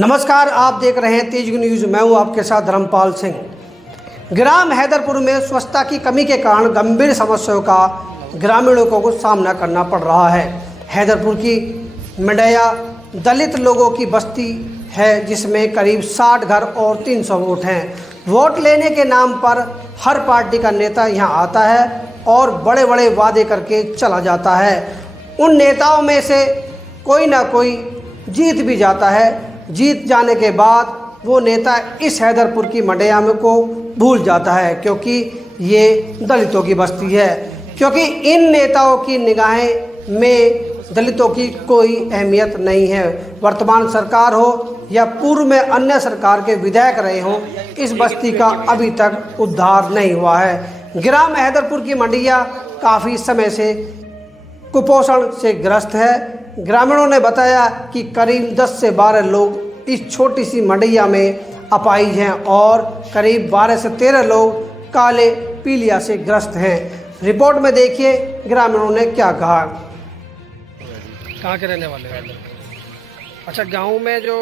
नमस्कार, आप देख रहे हैं तेज न्यूज। मैं हूं आपके साथ धर्मपाल सिंह। ग्राम हैदरपुर में स्वच्छता की कमी के कारण गंभीर समस्याओं का ग्रामीणों को सामना करना पड़ रहा है। हैदरपुर की मंडैया दलित लोगों की बस्ती है, जिसमें करीब 60 घर और 300 वोट हैं। वोट लेने के नाम पर हर पार्टी का नेता यहां आता है और बड़े बड़े वादे करके चला जाता है। उन नेताओं में से कोई ना कोई जीत भी जाता है। जीत जाने के बाद वो नेता इस हैदरपुर की मंडैया में को भूल जाता है, क्योंकि ये दलितों की बस्ती है। क्योंकि इन नेताओं की निगाहें में दलितों की कोई अहमियत नहीं है। वर्तमान सरकार हो या पूर्व में अन्य सरकार के विधायक रहे हों, इस बस्ती का अभी तक उद्धार नहीं हुआ है। ग्राम हैदरपुर की मंडैया काफ़ी समय से कुपोषण से ग्रस्त है। ग्रामीणों ने बताया कि करीब 10 से 12 लोग इस छोटी सी मंडैया में अपाहिज हैं और करीब 12 से 13 लोग काले पीलिया से ग्रस्त हैं। रिपोर्ट में देखिए ग्रामीणों ने क्या कहा। कहाँ के रहने वाले हैं? अच्छा, गांव में जो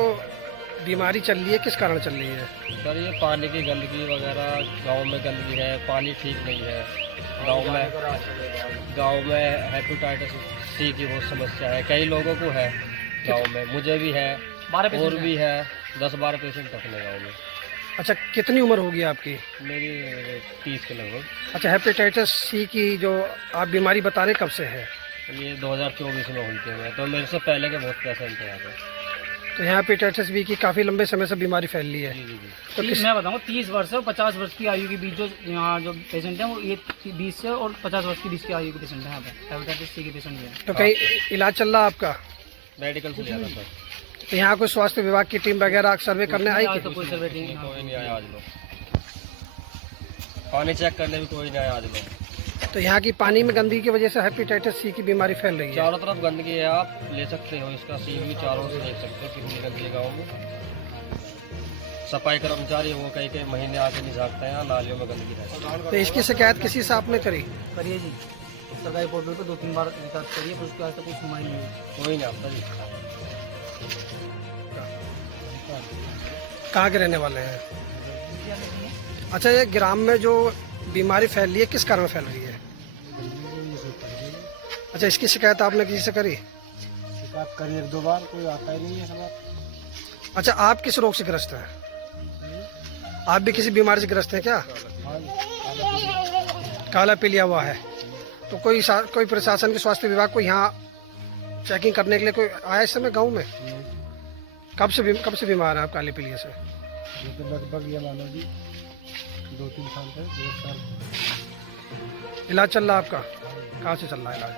बीमारी चल रही है किस कारण चल रही है? सर, ये पानी की गंदगी वगैरह, गांव में गंदगी है, पानी ठीक नहीं है। गांव में हेपेटाइटिस सी की बहुत समस्या है, कई लोगों को है गांव में, मुझे भी है और भी है, 10-12 पेशेंट रखने गांव में। अच्छा, कितनी उम्र होगी आपकी? मेरी 30 के लगभग। अच्छा, हेपेटाइटिस सी की जो आप बीमारी बता रहे कब से है? ये 2024 में हुई थी। तो मेरे से पहले के बहुत पेशेंट थे यहाँ पे। तो यहाँ हेपेटाइटिस बी की काफ़ी लंबे समय से बीमारी फैल रही है। जी। तो मैं बताऊँ 30 वर्ष और 50 वर्ष की आयु के बीच जो यहाँ जो पेशेंट हैं वो ये 20 से और 50 वर्ष के बीच की आयु के पेशेंट हैं यहाँ पे, हेपेटाइटिस सी के पेशेंट हैं। तो कहीं इलाज चल रहा है आपका? मेडिकल से लिया था सर। तो यहाँ कोई स्वास्थ्य विभाग की टीम वगैरह सर्वे करने आई? तो कोई सर्वे टीम कोई नहीं आया आज लोग, पानी चेक करने भी कोई नहीं आया आज लोग। तो यहाँ की पानी में गंदगी की वजह से हेपेटाइटिस सी की बीमारी फैल रही है। चारों तरफ गंदगी है, आप ले सकते हो इसका सीन भी चारों से देख सकते हो कितनी गंदगी है गाँव में। सफाई कर्मचारी वो कई महीने आके नहीं झाँकते हैं, नालियों में गंदगी रहती है। तो इसकी शिकायत किसी से आपने करी? करिए जी, सरकारी पोर्टल पर 2-3 बार रिकॉर्ड करिए, पर उसके आज तक कोई सुनवाई नहीं हुई। कोई नहीं आता जी। कहाँ के रहने वाले हैं? अच्छा, ये ग्राम में जो बीमारी फैल रही है किस कारण फैल रही है? अच्छा, इसकी शिकायत आपने किसी से करी? शिकायत करी 1-2 बार, कोई आता ही नहीं है सब। अच्छा, आप किस रोग से ग्रस्त हैं? आप भी किसी बीमारी से ग्रस्त हैं क्या? काला पीलिया हुआ है। तो कोई प्रशासन के स्वास्थ्य विभाग को यहाँ चेकिंग करने के लिए कोई आया इस समय गाँव में? कब से बीमार हैं आप काले पीलिया से? लगभग ये मानो जी 2-3 साल से, 1 साल। इलाज चल रहा है आपका? कहाँ से चल रहा है इलाज?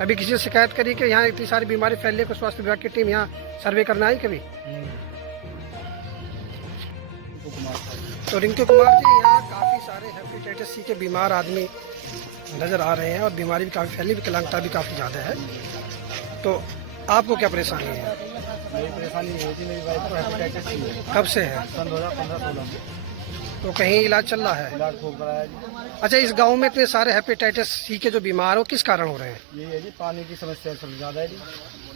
कभी किसी से शिकायत करी कि यहाँ इतनी सारी बीमारी फैल रही है, कोई स्वास्थ्य विभाग की टीम यहाँ सर्वे करना आई कभी? तो रिंकू कुमार जी, यहाँ काफ़ी सारे हेपेटाइटिस सी के बीमार आदमी नज़र आ रहे हैं और बीमारी भी काफ़ी फैली, विकलांगता भी काफ़ी ज़्यादा है। तो आपको क्या परेशानी है? मेरी परेशानी ये थी, मेरी वाइफ को हेपेटाइटिस सी है। कब से है? सन 2015-16 में। तो कहीं इलाज चल रहा है? इलाज हो रहा है जी। अच्छा, इस गांव में इतने सारे हेपेटाइटिस सी के जो बीमार हो किस कारण हो रहे हैं? ये है जी, पानी की समस्या सबसे ज़्यादा है जी।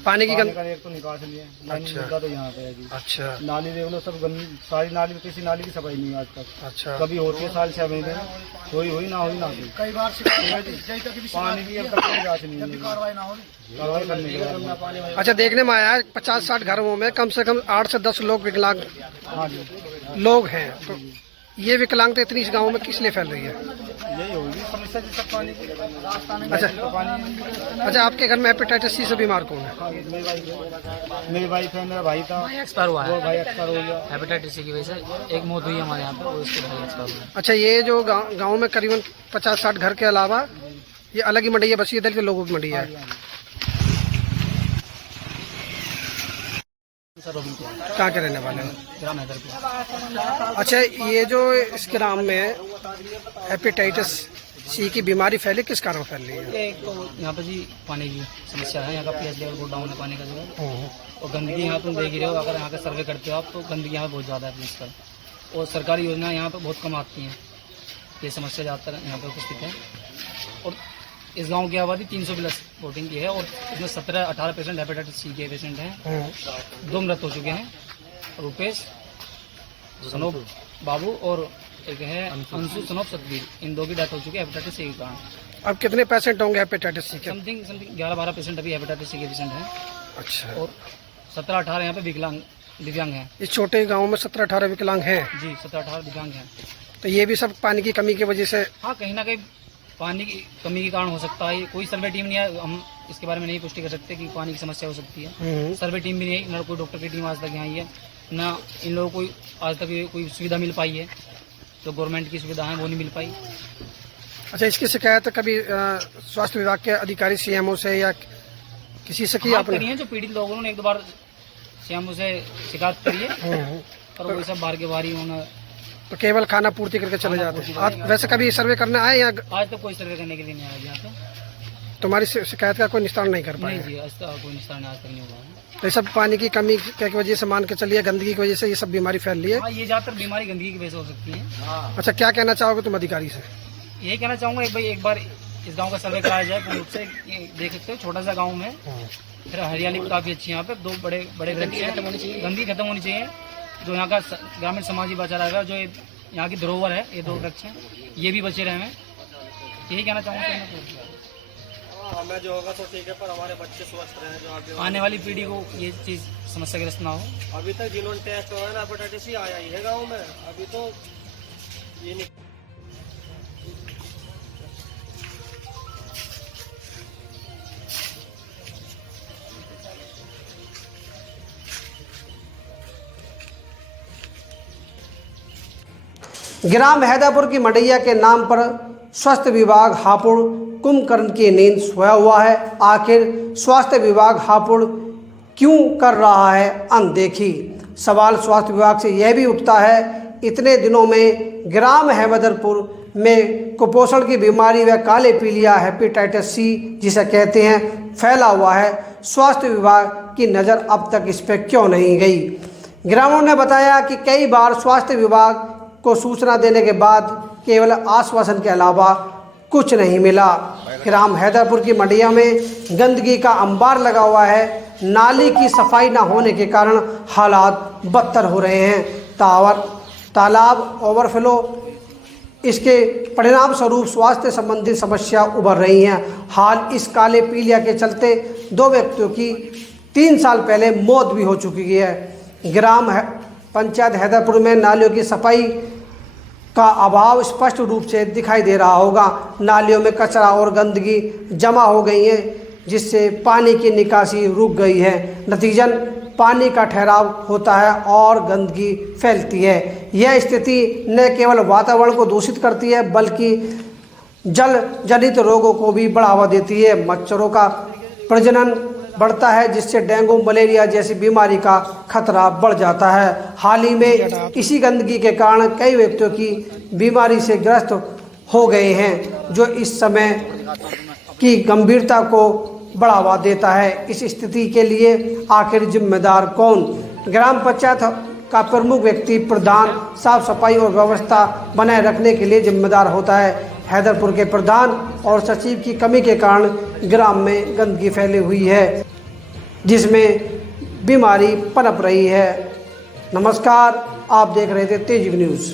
पानी की का एक तो निकास नहीं है, अच्छा। मुद्दा तो यहाँ पे है जी। अच्छा नाली देख लो, सब गंदी, सारी नाली, किसी नाली की सफाई नहीं है आज तक। अच्छा। कभी होती है साल 6 महीने में, हुई ना कई बार पानी की अब तक कोई जांच नहीं है, कार्रवाई करने के बाद। अच्छा, देखने में आया है 50-60 घरों में कम से कम 8 से 10 लोग विकलांग हाँ जी, लोग हैं। तो ये विकलांगता इतनी इस गांव में किस लिए फैल रही है? यही होगी समस्या जी, सब पानी की। अच्छा। तो पानी। अच्छा, आपके घर में हेपेटाइटिस सी से बीमार कौन है? हाँ, मेरी वाइफ है, मेरा भाई था, एक्सपायर हुआ वो है भाई एक्सपायर हो गया। हेपेटाइटिस सी की वजह से। एक मौत हुई है हमारे यहाँ पे और उसके भाई एक्सपायर हुआ है। अच्छा, ये जो गांव में करीबन 50-60 घर के अलावा ये अलग ही मंडैया बसी है, दलित लोगों की मंडैया है। कहाँ के रहने वाले हैं? ग्राम हैदरपुर। अच्छा, ये जो इस ग्राम में हेपेटाइटिस सी की बीमारी फैली किस कारण फैल रही है? एक तो यहाँ पे जी पानी की समस्या है, यहाँ का पीएच लेवल बहुत डाउन है पानी का जो है, और गंदगी यहाँ तुम देख ही रहे हो। अगर यहाँ का सर्वे करते हो आप तो गंदगी यहाँ पे बहुत ज़्यादा है प्रिंसिपल, और सरकारी योजना यहाँ पे बहुत कम आती हैं। ये समस्या ज़्यादातर यहाँ पे उपस्थित है। और इस गांव की आबादी 300 प्लस वोटिंग की है और इसमें 17-18% हेपेटाइटिस सी के पेशेंट हैं। 2 मृत हो चुके हैं, रुपेश सनोप बाबू और एक है अंशु सनोप सतबीर, इन 2 की डेथ हो चुकी है हेपेटाइटिस सी के कारण। अब कितने पेशेंट होंगे हेपेटाइटिस सी के? समथिंग 11-12 पेशेंट अभी हेपेटाइटिस सी के पेशेंट हैं अच्छा। और 17-18 यहाँ पे दिव्यांग हैं। इस छोटे गांव में 17-18 विकलांग हैं जी, 17-18 दिव्यांग हैं। तो ये भी सब पानी की कमी की वजह से? हाँ, कहीं ना कहीं पानी की कमी के कारण हो सकता है। कोई सर्वे टीम नहीं है, हम इसके बारे में नहीं पुष्टि कर सकते कि पानी की समस्या हो सकती है। सर्वे टीम भी नहीं, ना कोई डॉक्टर की टीम आज तक यहाँ आई है, ना इन लोगों को आज तक कोई सुविधा मिल पाई है। जो गवर्नमेंट की सुविधा है वो नहीं मिल पाई। अच्छा, इसकी शिकायत कभी स्वास्थ्य विभाग के अधिकारी सीएमओ से या किसी से की आपने? करी है, जो पीड़ित लोगों ने 1-2 बार सीएमओ से शिकायत करी है, पर वही सब बाहर के बाहर ही उन्होंने तो केवल खाना पूर्ति करके चले जाते हैं। आज वैसे कभी सर्वे करने आए या? आज तक कोई सर्वे करने के लिए नहीं आया यहाँ पे। तुम्हारी शिकायत का कोई निस्तारण नहीं कर पाए? नहीं जी, आज तक कोई निस्तारण आज तक नहीं हुआ है। तो ये सब पानी की कमी की वजह से मान के चलिए, गंदगी की वजह से ये सब बीमारी फैल रही है। हाँ, ये ज़्यादातर बीमारी गंदगी की वजह से हो सकती है। अच्छा, क्या कहना चाहोगे तुम अधिकारी से? यही कहना चाहूँगा एक बार इस गांव का सर्वे कराया जाए पूर्ण रूप से। ये देख सकते हो, छोटा सा गांव है, फिर हरियाली भी काफ़ी अच्छी है यहाँ पे। 2 बड़े वृक्ष खत्म होनी चाहिए, गंदगी खत्म होनी चाहिए, जो यहाँ का ग्रामीण समाज ही बचा रहेगा। जो यहाँ की धरोहर है, ये 2 वृक्ष हैं, ये भी बचे रहे। यही कहना चाहूँगा। हमें जो होगा तो ठीक है, पर हमारे बच्चे स्वस्थ रहे, जो आगे आने वाली पीढ़ी को ये चीज़ समस्याग्रस्त ना हो। अभी तक जिन्होंने टेस्ट हुआ है ना, हेपेटाइटिस सी आया ही है गाँव में, अभी तो ये नहीं। ग्राम हैदरपुर की मडैया के नाम पर स्वास्थ्य विभाग हापुड़ कुंभकर्ण की नींद सोया हुआ है। आखिर स्वास्थ्य विभाग हापुड़ क्यों कर रहा है अनदेखी? सवाल स्वास्थ्य विभाग से यह भी उठता है, इतने दिनों में ग्राम हैदरपुर में कुपोषण की बीमारी व काले पीलिया हेपेटाइटिस सी जिसे कहते हैं फैला हुआ है। स्वास्थ्य विभाग की नज़र अब तक इस पर क्यों नहीं गई? ग्रामीणों ने बताया कि कई बार स्वास्थ्य विभाग को सूचना देने के बाद केवल आश्वासन के अलावा कुछ नहीं मिला। ग्राम हैदरपुर की मंडिया में गंदगी का अंबार लगा हुआ है। नाली की सफाई न होने के कारण हालात बदतर हो रहे हैं। तालाब ओवरफ्लो, इसके परिणाम स्वरूप स्वास्थ्य संबंधी समस्या उभर रही हैं। हाल इस काले पीलिया के चलते 2 व्यक्तियों की 3 साल पहले मौत भी हो चुकी है। ग्राम पंचायत हैदरपुर में नालियों की सफाई का अभाव स्पष्ट रूप से दिखाई दे रहा होगा। नालियों में कचरा और गंदगी जमा हो गई है, जिससे पानी की निकासी रुक गई है। नतीजन पानी का ठहराव होता है और गंदगी फैलती है। यह स्थिति न केवल वातावरण को दूषित करती है बल्कि जल जनित रोगों को भी बढ़ावा देती है। मच्छरों का प्रजनन बढ़ता है, जिससे डेंगू मलेरिया जैसी बीमारी का खतरा बढ़ जाता है। हाल ही में इसी गंदगी के कारण कई व्यक्तियों की बीमारी से ग्रस्त हो गए हैं, जो इस समय की गंभीरता को बढ़ावा देता है। इस स्थिति के लिए आखिर जिम्मेदार कौन? ग्राम पंचायत का प्रमुख व्यक्ति प्रधान साफ सफाई और व्यवस्था बनाए रखने के लिए जिम्मेदार होता है। हैदरपुर के प्रधान और सचिव की कमी के कारण ग्राम में गंदगी फैली हुई है, जिसमें बीमारी पनप रही है। नमस्कार, आप देख रहे थे तेज न्यूज़।